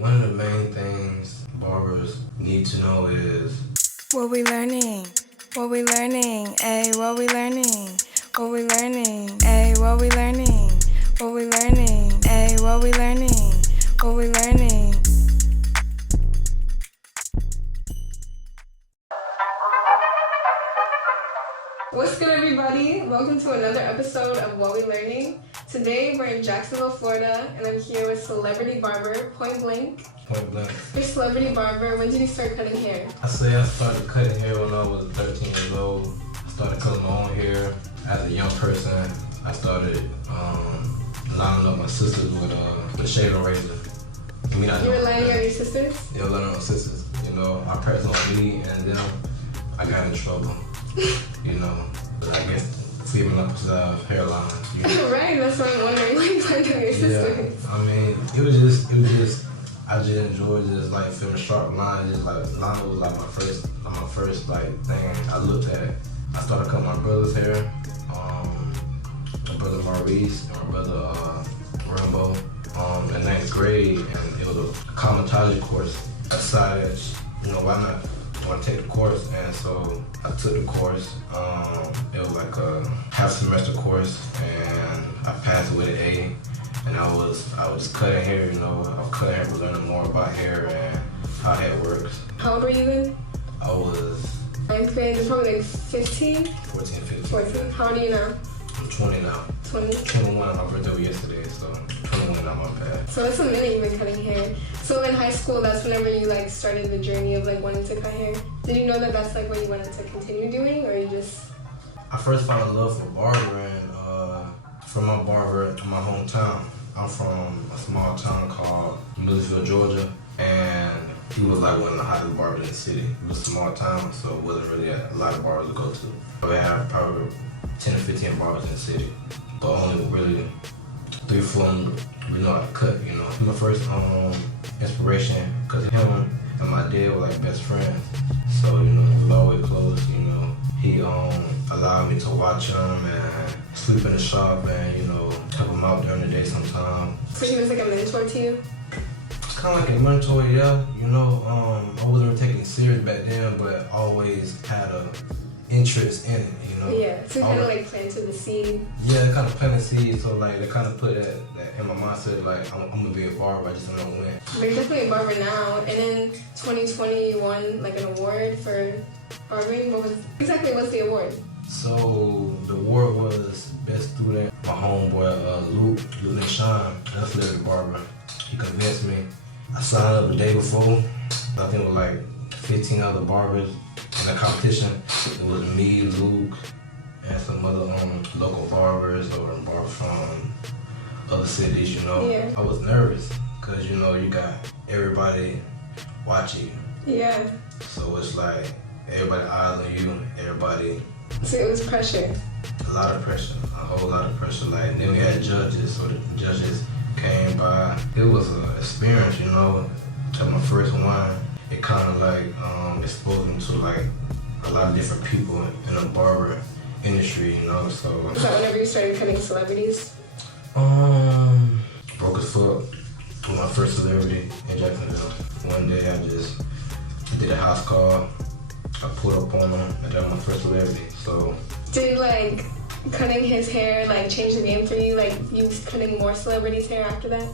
One of the main things barbers need to know is what we learning, what we learning, ayy, what we learning, what we learning, ayy, what we learning, what we learning, ayy, what we learning, what we learning. What's good, everybody? Welcome to another episode of What We Learning. Today we're in Jacksonville, Florida, and I'm here with celebrity barber Pointblank. Pointblank. You're celebrity barber. When did you start cutting hair? I started cutting hair when I was 13 years old. I started cutting my own hair as a young person. I started lining up my sisters with a shaving razor. You were lining up your sisters? Yeah, lining up my sisters. You know, I pressed on me and then I got in trouble. You know, but I guess female hairline. You know? Right, that's what I'm wondering. Why you lining up your sisters? Yeah, I mean, it was just. I just enjoyed just like filming sharp lines. Just like line was like my first like thing I looked at. I started cutting my brother's hair, my brother Maurice and my brother Rambo, in 9th grade, and it was a commentator course. I decided, you know, why not? I want to take the course, and so I took the course. It was like a half semester course, and I passed with an A. And I was cutting hair, you know. I was cutting hair, learning more about hair and how hair works. How old were you then? I was 9th grade, you're probably like 15? 14, 15. 14. How old are you now? I'm 20 now. 20? 21, my birthday was yesterday, so 21 now, my bad. So that's a minute you've been cutting hair. So in high school, that's whenever you like started the journey of like wanting to cut hair. Did you know that that's like what you wanted to continue doing, or you just? I first found a love for barbering from my barber in my hometown. I'm from a small town called Millersville, Georgia, and he was like one of the hottest barbers in the city. It was a small town, so it wasn't really a lot of barbers to go to. We had probably 10 or 15 barbers in the city, but only really 3 or 4 of them we know how to cut, you know. My first inspiration, because him and my dad were like best friends, so, you know, we were always close, you know. He allowed me to watch him and sleep in the shop and, you know, help him out during the day sometimes. So he was like a mentor to you? Kind of like a mentor, yeah. You know, I wasn't really taking it serious back then, but always had a interest in it, you know. Yeah, so kind of like planted the seed. Yeah, they kind of planted seeds, so like they kind of put that in my mindset, like I'm gonna be a barber, I just don't know when. But you're definitely a barber now, and in 2020 you won like an award for barbering. What's the award? So the award was best student. My homeboy Luke Sean, that's celebrity barber. He convinced me. I signed up the day before. I think it was like 15 other barbers in the competition. It was me, Luke, and some other local barbers or barbers from other cities, you know. Yeah. I was nervous because, you know, you got everybody watching you. Yeah. So it's like everybody eyes on you, everybody. So it was pressure. A lot of pressure, a whole lot of pressure. Like then we had judges, so the judges came by. It was an experience, you know. That my first one. It kind of like exposed me to like a lot of different people in the barber industry, you know. So was that whenever you started cutting celebrities? Broke his foot with my first celebrity in Jacksonville. One day I just did a house call. I pulled up on him, and that was my first celebrity. So did like cutting his hair like change the game for you? Like you cutting more celebrities' hair after that?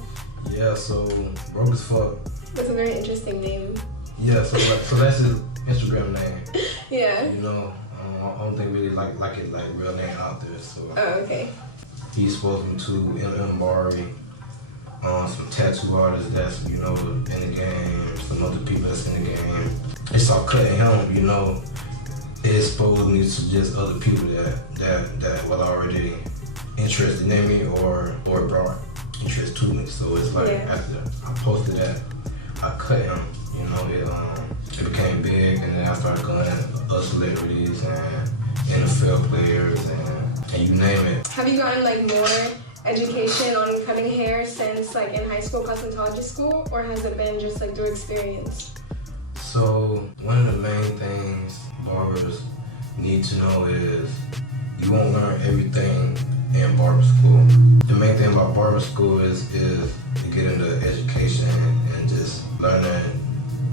Yeah. So broke his foot. That's a very interesting name. Yeah. So that's his Instagram name. Yeah. You know, I don't think really like his like real name out there. So. Oh, okay. He exposed me to Barber, some tattoo artists that's, you know, in the game, some other people that's in the game. They saw cutting him, you know, it exposed me to just other people that was already interested in me or brought interest to me. So it's like after I posted that, I cut him, you know, it became big, and then I started going at other celebrities and NFL players and you name it. Have you gotten like more education on cutting hair since like in high school, cosmetology school, or has it been just like through experience? So one of the main things barbers need to know is you won't learn everything in barber school. The main thing about barber school is to get into education and just learning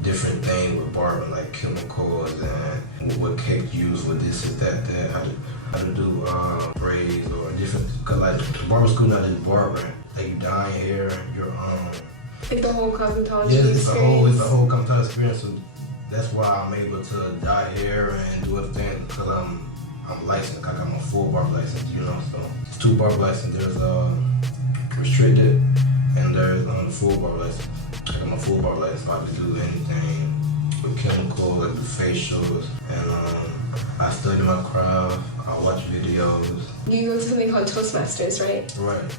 different things with barbering, like chemicals and what cake use with this is that, how to do braids or different, cause like the barber school not just barbering, like you dye your hair, your Like the whole cosmetology it's experience. a whole cosmetology experience. So that's why I'm able to dye hair and do everything, because I'm licensed. I got my full barber license, you know. So it's 2 barber license. There's restricted and there's full barber license. I got my full barber license, so I can do anything with chemicals, I do facials, and I study my craft. I watch videos. You go to something called Toastmasters, right? Right.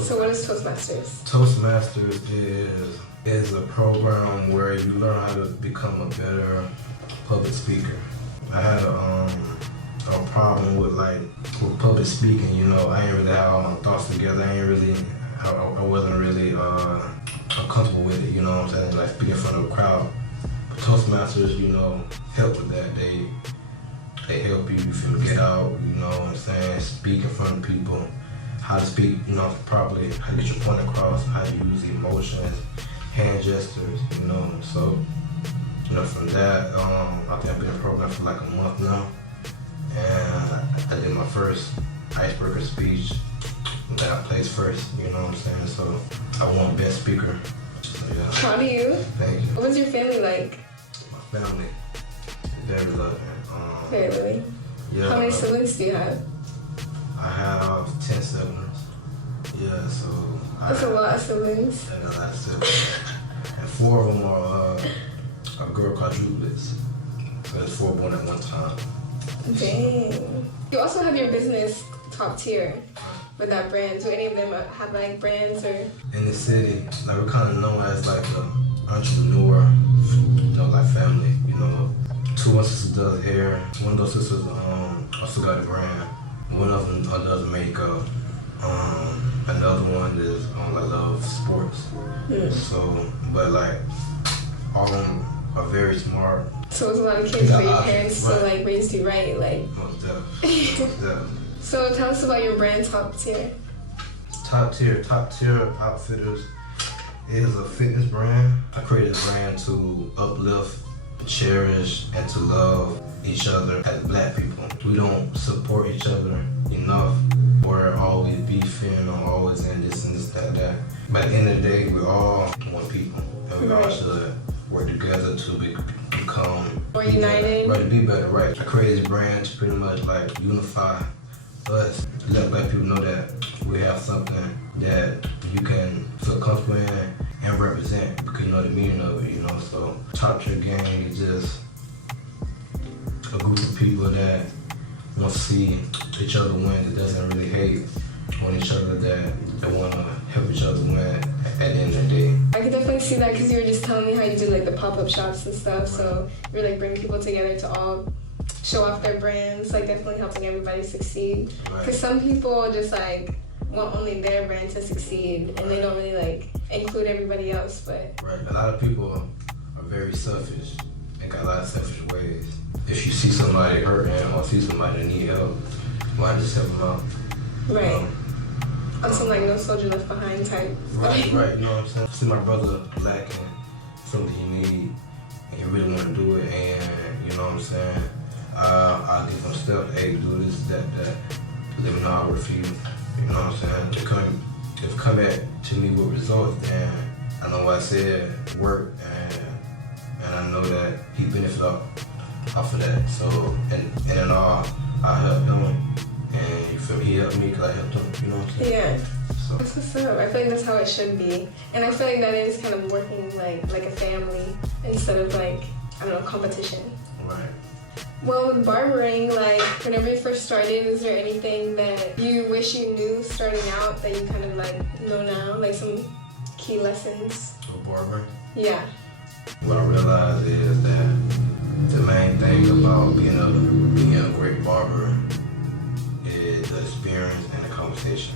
So what is Toastmasters? Toastmasters is a program where you learn how to become a better public speaker. I had a problem with public speaking. You know, I ain't really have all my thoughts together. I wasn't really comfortable with it. You know what I'm saying? Like speaking in front of a crowd. But Toastmasters, you know, help with that. They help you get out. You know what I'm saying? Speak in front of people. How to speak, you know, properly. How to get your point across. How to use emotions, hand gestures. You know, so. You know, from that, I think I've been in the program for like a month now. And I did my first icebreaker speech. And I placed first, you know what I'm saying? So I won best speaker. So, yeah. Proud of you. Thank you. What was your family like? My family is very loving. Very really? Yeah. How many siblings do you have? I have 10 siblings. Yeah, so That's a lot of siblings. I got a lot of siblings. And 4 of them are a girl quadruplets. So there's 4 born at one time. Dang. You also have your business Top Tier with that brand. Do any of them have like brands or? In the city, like we're kind of known as like an entrepreneur, you know, like family. You know, 2 of my sisters does hair. One of those sisters also got a brand. One of them does makeup. Another one is I love sports. So, but like all of them are very smart. So it's a lot of kids for your parents to like raised you right, like. Most definitely. So tell us about your brand Top Tier. Top Tier Outfitters is a fitness brand. I created a brand to uplift, cherish, and to love each other as Black people. We don't support each other enough. We're always beefing or always in this and this, that. But at the end of the day, we're all one people, and we all should work together to become more united. Right, to be better, right. I created this brand to pretty much like unify us, let Black people know that we have something that you can feel comfortable in and represent because you know the meaning of it, you know. So Top Tier Gang is just a group of people that want to see each other win, that doesn't really hate on each other, that want to help each other win at the end of the day. I could definitely see that because you were just telling me how you did like the pop-up shops and stuff. So you're like bringing people together to all show off their brands, like definitely helping everybody succeed. Because some people just like want only their brand to succeed and they don't really like include everybody else. But a lot of people are very selfish and got a lot of selfish ways. If you see somebody hurting or see somebody that need help, why just help them out? Right. I'm some like no soldier left behind type. Right, you know what I'm saying? See my brother lacking something he need and he really want to do it, and you know what I'm saying? I'll give him steps, hey, do this, that. Let me know how I work for you. You know what I'm saying? If come to me with results, then I know what I said work, and I know that he benefit off of that. So, and in all, I help him, and you feel me? He helped me because I helped him. You know what I'm saying? Yeah. So that's what's up. I feel like that's how it should be, and I feel like that is kind of working like a family instead of like, I don't know, competition. Right. Well, with barbering, like whenever you first started, is there anything that you wish you knew starting out that you kind of like know now, like some key lessons? For barbering? Yeah. What I realized is that the main thing about being a great barber is the experience and the conversation.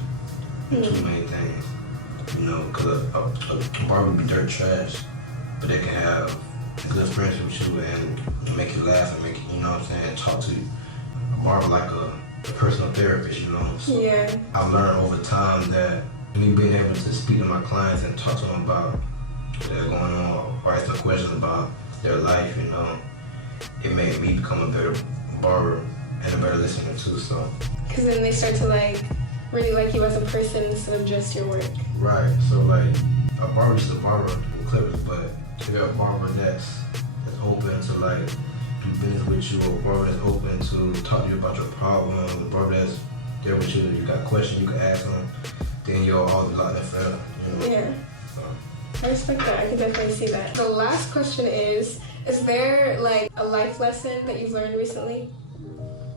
The 2 main things. You know, because a barber be dirt trash, but they can have a good experience with you and make you laugh and make you, you know what I'm saying, talk to you. A barber like a personal therapist, you know. So yeah. I've learned over time that me being able to speak to my clients and talk to them about what they're going on, or if questions about their life, you know, it made me become a better barber and a better listener too, so. Because then they start to like really like you as a person instead of just your work. Right, so like a barber's a barber with clippers, but if you're a barber that's open to like do business with you, or a barber that's open to talk to you about your problems, a barber that's there with you, you got questions you can ask them, then you'll always lock that forever, you know? Yeah. So. I respect that. I can definitely see that. The last question is there like a life lesson that you've learned recently?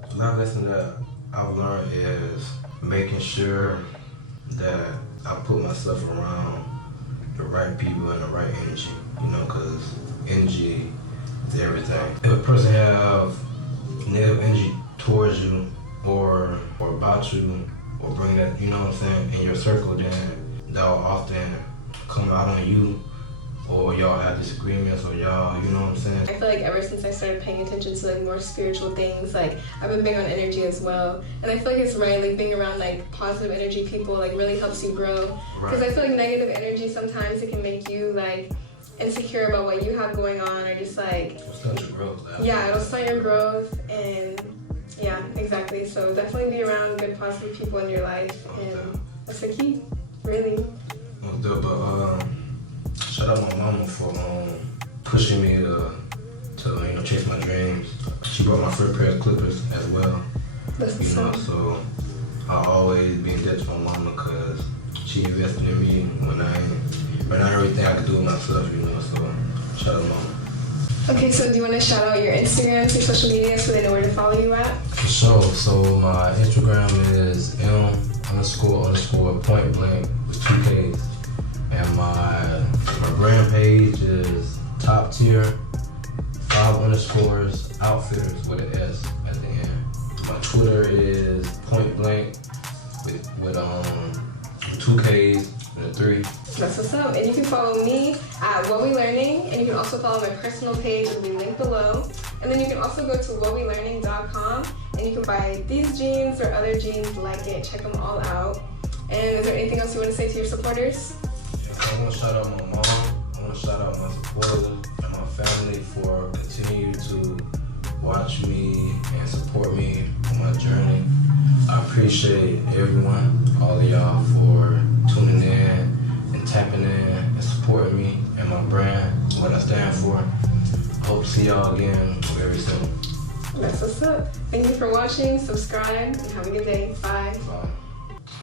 The life lesson that I've learned is making sure that I put myself around the right people and the right energy, you know, because energy is everything. If a person have negative energy towards you or about you or bring that, you know what I'm saying, in your circle, then that'll often come out on you, or y'all have disagreements, or y'all, you know what I'm saying? I feel like ever since I started paying attention to like more spiritual things, like I've been big on energy as well, and I feel like it's right, like being around like positive energy people like really helps you grow, because I feel like negative energy sometimes it can make you like insecure about what you have going on, or just like It'll stunt your growth. yeah, it'll stunt your growth, and yeah, exactly. So definitely be around good positive people in your life, and that's the key, really. But shout out my mama for pushing me to you know, chase my dreams. She bought my first pair of clippers as well. That's You know, so I'll always be in debt to my mama because she invested in me when I not everything I could do it myself, you know. So shout out mama. Okay, so do you want to shout out your Instagrams, your social media, so they know where to follow you at? For sure. So my Instagram is m__Pointblank with 2 Ks. And my brand page is top tier 5_ outfitters with an S at the end. My Twitter is Pointblank with 2 Ks and a 3. That's what's up. And you can follow me at What We Learning, and you can also follow my personal page, it'll be linked below. And then you can also go to whatwelearning.com, and you can buy these jeans or other jeans like it. Check them all out. And is there anything else you want to say to your supporters? I want to shout out my mom. I want to shout out my supporters and my family for continuing to watch me and support me on my journey. I appreciate everyone, all of y'all, for tuning in and tapping in and supporting me and my brand, what I stand for. I hope to see y'all again very soon. That's what's up. Thank you for watching. Subscribe and have a good day. Bye. Bye.